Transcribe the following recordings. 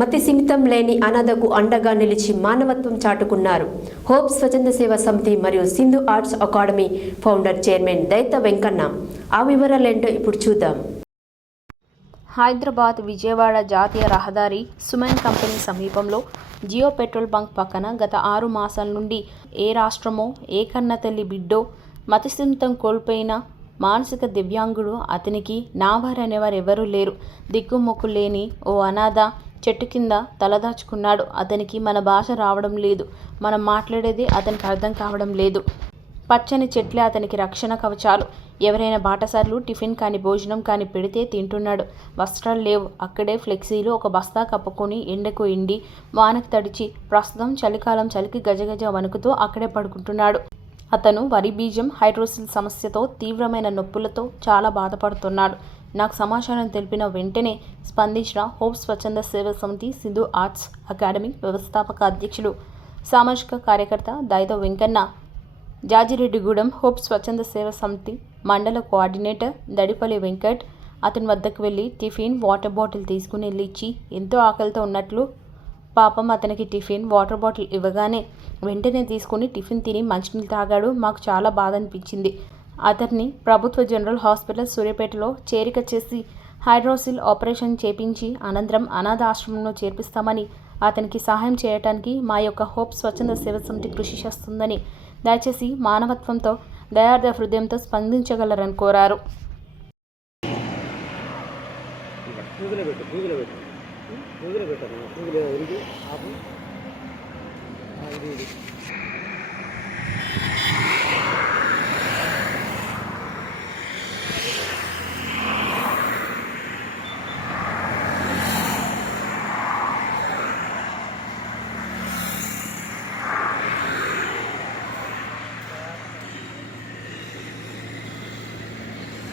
మతి సిమితం లేని అనాథకు అండగా నిలిచి మానవత్వం చాటుకున్నారు. హోప్ స్వచ్ఛంద సేవా సమితి మరియు Sindhu arts academy founder chairman Daitha Venkanna ఆ వివరాలేంటో ఇప్పుడు చూద్దాం. హైదరాబాద్ విజయవాడ జాతీయ రహదారి సుమన్ కంపెనీ సమీపంలో జియో పెట్రోల్ బంక్ పక్కన గత ఆరు మాసాల నుండి ఏ రాష్ట్రమో ఏ కన్న తల్లి బిడ్డో మతిస్థిమితం కోల్పోయిన మానసిక దివ్యాంగుడు అతనికి నావారనేవారు ఎవరూ లేరు. దిక్కుమొక్కు లేని ఓ అనాథ చెట్టు కింద తలదాచుకున్నాడు అతనికి మన భాష రావడం లేదు. మనం మాట్లాడేది అతనికి అర్థం కావడం లేదు. పచ్చని చెట్లే అతనికి రక్షణ కవచాలు. ఎవరైనా బాటసార్లు టిఫిన్ కానీ భోజనం కానీ పెడితే తింటున్నాడు. వస్త్రాలు లేవు. అక్కడే ఫ్లెక్సీలు ఒక బస్తా కప్పుకొని ఎండకు ఎండి వానకు తడిచి ప్రస్తుతం చలికాలం చలికి గజగజ వణుకుతూ అక్కడే పడుకుంటున్నాడు. అతను వరి బీజం హైడ్రోసిల్ సమస్యతో తీవ్రమైన నొప్పులతో చాలా బాధపడుతున్నాడు. నాకు సమాచారం తెలిపిన వెంటనే స్పందించిన హోప్ స్వచ్ఛంద సేవ సమితి సింధు ఆర్ట్స్ అకాడమీ వ్యవస్థాపక అధ్యక్షుడు సామాజిక కార్యకర్త దైద వెంకన్న జాజిరెడ్డిగూడెం హోప్ స్వచ్ఛంద సేవ సమితి మండల కోఆర్డినేటర్ దడిపల్లి వెంకట్ అతని వద్దకు వెళ్ళి టిఫిన్ వాటర్ బాటిల్ తీసుకుని వెళ్ళి ఇచ్చి ఎంతో ఆకలితో ఉన్నట్లు పాపం అతనికి టిఫిన్ వాటర్ బాటిల్ ఇవ్వగానే వెంటనే తీసుకుని టిఫిన్ తిని మంచినీళ్ళు తాగాడు. మాకు చాలా బాధ అనిపించింది. అతన్ని ప్రభుత్వ జనరల్ హాస్పిటల్ సూర్యాపేటలో చేరిక చేసి హైడ్రోసిల్ ఆపరేషన్ చేపించి అనంతరం అనాథ ఆశ్రమంలో చేర్పిస్తామని అతనికి సహాయం చేయడానికి మా యొక్క హోప్ స్వచ్ఛంద సేవ సమితి కృషి చేస్తుందని దయచేసి మానవత్వంతో దయార్థ హృదయంతో స్పందించగలరని కోరారు. పెట్టు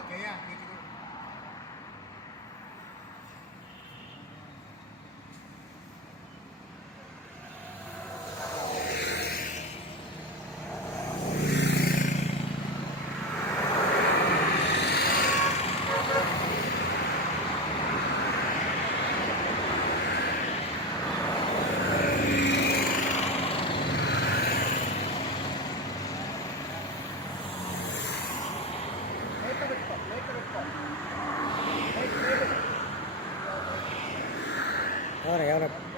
Okay, Kaya, 好了，好了